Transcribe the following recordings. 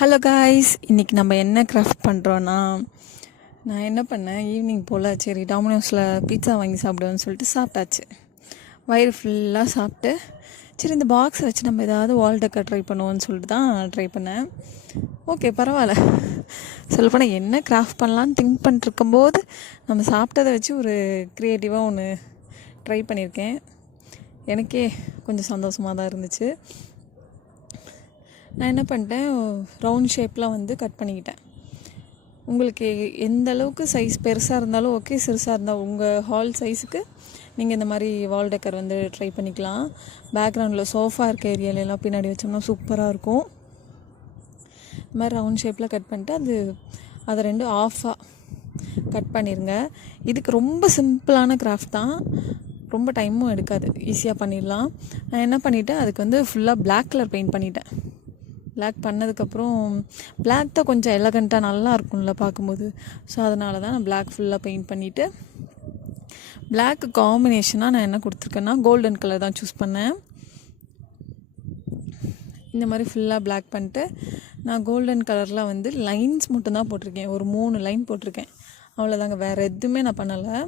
Hello guys, இன்றைக்கி நம்ம என்ன கிராஃப்ட் பண்ணுறோன்னா, நான் என்ன பண்ணேன், ஈவினிங் போல் சரி டாமினோஸில் பீட்சா வாங்கி சாப்பிடுவேன்னு சொல்லிட்டு சாப்பிட்டாச்சு. வயிறு ஃபுல்லாக சாப்பிட்டு சரி இந்த பாக்ஸை வச்சு நம்ம ஏதாவது வால் டெக்கர் ட்ரை பண்ணுவோன்னு சொல்லிட்டு தான் ட்ரை பண்ணேன். ஓகே, பரவாயில்ல. சொல்லப்போனால் என்ன கிராஃப்ட் பண்ணலான்னு திங்க் பண்ணிருக்கும்போது நம்ம சாப்பிட்டதை வச்சு ஒரு க்ரியேட்டிவாக ஒன்று ட்ரை பண்ணியிருக்கேன். எனக்கே கொஞ்சம் சந்தோஷமாக தான் இருந்துச்சு. நான் என்ன பண்ணிட்டேன், ரவுண்ட் ஷேப்பில் வந்து கட் பண்ணிக்கிட்டேன். உங்களுக்கு எந்த அளவுக்கு சைஸ் பெருசாக இருந்தாலும் ஓகே, சிறுசாக இருந்தால் உங்கள் ஹால் சைஸுக்கு நீங்கள் இந்த மாதிரி வால் டெக்கர் வந்து ட்ரை பண்ணிக்கலாம். பேக்ரவுண்டில் சோஃபா இருக்க ஏரியாலெல்லாம் பின்னாடி வச்சோம்னா சூப்பராக இருக்கும். இந்த மாதிரி ரவுண்ட் ஷேப்பில் கட் பண்ணிட்டு அதை ரெண்டு ஆஃபாக கட் பண்ணிடுங்க. இதுக்கு ரொம்ப சிம்பிளான கிராஃப்ட் தான், ரொம்ப டைமும் எடுக்காது, ஈஸியாக பண்ணிடலாம். நான் என்ன பண்ணிவிட்டேன், அதுக்கு வந்து ஃபுல்லாக பிளாக் கலர் பெயிண்ட் பண்ணிட்டேன். பிளாக் பண்ணதுக்கப்புறம் பிளாக் தான் கொஞ்சம் எலகண்ட்டாக நல்லா இருக்கும்ல பார்க்கும்போது. ஸோ அதனால தான் நான் பிளாக் ஃபுல்லாக பெயிண்ட் பண்ணிவிட்டு, பிளாக்கு காம்பினேஷனாக நான் என்ன கொடுத்துருக்கேன்னா கோல்டன் கலர் தான் சூஸ் பண்ணேன். இந்த மாதிரி ஃபுல்லாக பிளாக் பண்ணிட்டு நான் கோல்டன் கலரில் வந்து லைன்ஸ் மட்டும்தான் போட்டிருக்கேன். ஒரு 3 லைன் போட்டிருக்கேன், அவ்வளோதாங்க. வேறு எதுவுமே நான் பண்ணலை.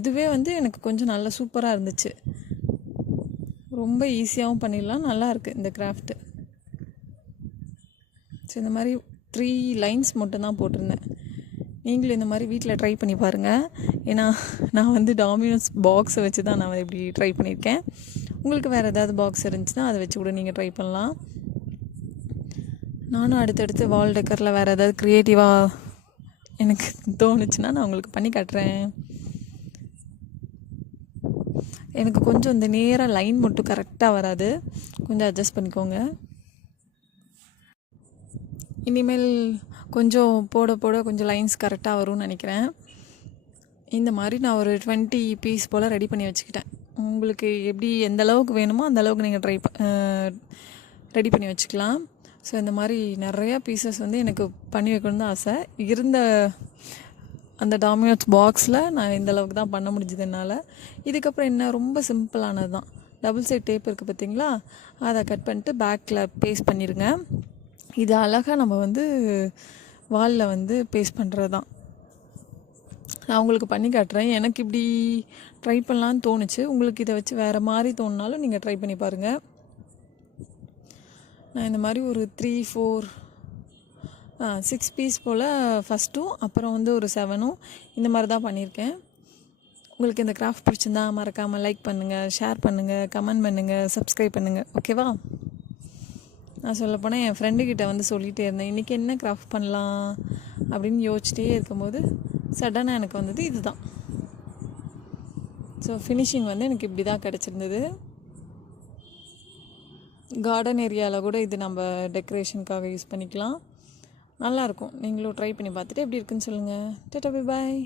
இதுவே வந்து எனக்கு கொஞ்சம் நல்லா சூப்பராக இருந்துச்சு. ரொம்ப ஈஸியாகவும் பண்ணிடலாம், நல்லா இருக்குது இந்த கிராஃப்ட்டு. ஸோ இந்த மாதிரி 3 லைன்ஸ் மட்டும்தான் போட்டிருந்தேன். நீங்களும் இந்த மாதிரி வீட்டில் ட்ரை பண்ணி பாருங்கள். ஏன்னா நான் வந்து டாமினோஸ் பாக்ஸை வச்சு தான் நான் இப்படி ட்ரை பண்ணியிருக்கேன். உங்களுக்கு வேறு ஏதாவது பாக்ஸ் இருந்துச்சுன்னா அதை வச்சு கூட நீங்கள் ட்ரை பண்ணலாம். நானும் அடுத்தடுத்து வால் டெக்கரில் வேறு ஏதாவது க்ரியேட்டிவாக எனக்கு தோணுச்சுன்னா நான் உங்களுக்கு பண்ணி காட்டுறேன். எனக்கு கொஞ்சம் இந்த நேராக லைன் மட்டும் கரெக்டாக வராது, கொஞ்சம் அட்ஜஸ்ட் பண்ணிக்கோங்க. இனிமேல் கொஞ்சம் போட போட கொஞ்சம் லைன்ஸ் கரெக்டாக வரும்னு நினைக்கிறேன். இந்த மாதிரி நான் ஒரு 20 பீஸ் போல் ரெடி பண்ணி வச்சுக்கிட்டேன். உங்களுக்கு எப்படி எந்த அளவுக்கு வேணுமோ அந்த அளவுக்கு நீங்கள் ரெடி பண்ணி வச்சுக்கலாம். ஸோ இந்த மாதிரி நிறையா பீசஸ் வந்து எனக்கு பண்ணி வைக்கணும்னு தான் ஆசை. இருந்த அந்த டாமினோஸ் பாக்ஸில் நான் இந்த அளவுக்கு தான் பண்ண முடிஞ்சது என்னால். இதுக்கப்புறம் என்ன, ரொம்ப சிம்பிளானது தான். டபுள் சைட் டேப் இருக்குது பார்த்தீங்களா, அதை கட் பண்ணிட்டு பேக்கில் பேஸ்ட் பண்ணிடுங்க. இது அழகாக நம்ம வந்து வாலில் வந்து பேஸ்ட் பண்ணுறது தான். நான் உங்களுக்கு பண்ணி காட்டுறேன். எனக்கு இப்படி ட்ரை பண்ணலான்னு தோணுச்சு. உங்களுக்கு இதை வச்சு வேறு மாதிரி தோணுனாலும் நீங்கள் ட்ரை பண்ணி பாருங்கள். நான் இந்த மாதிரி ஒரு 3, 4, 6 பீஸ் போல் ஃபஸ்ட்டும் அப்புறம் வந்து ஒரு 7ம் இந்த மாதிரி தான் பண்ணியிருக்கேன். உங்களுக்கு இந்த கிராஃப்ட் பிடிச்சிருந்தா மறக்காமல் லைக் பண்ணுங்கள், ஷேர் பண்ணுங்கள், கமெண்ட் பண்ணுங்கள், சப்ஸ்கிரைப் பண்ணுங்கள். ஓகேவா? நான் சொல்லப்போனால் என் ஃப்ரெண்டுக்கிட்ட வந்து சொல்லிகிட்டே இருந்தேன், இன்றைக்கி என்ன கிராஃப்ட் பண்ணலாம் அப்படின்னு யோசிச்சிட்டே இருக்கும்போது சடனாக எனக்கு வந்தது இது தான். ஸோ ஃபினிஷிங் வந்து எனக்கு இப்படி தான் கிடச்சிருந்தது. கார்டன் ஏரியாவில் கூட இது நம்ம டெக்கரேஷனுக்காக யூஸ் பண்ணிக்கலாம், நல்லாயிருக்கும். நீங்களும் ட்ரை பண்ணி பார்த்துட்டு எப்படி இருக்குன்னு சொல்லுங்கள். Tata, bye bye.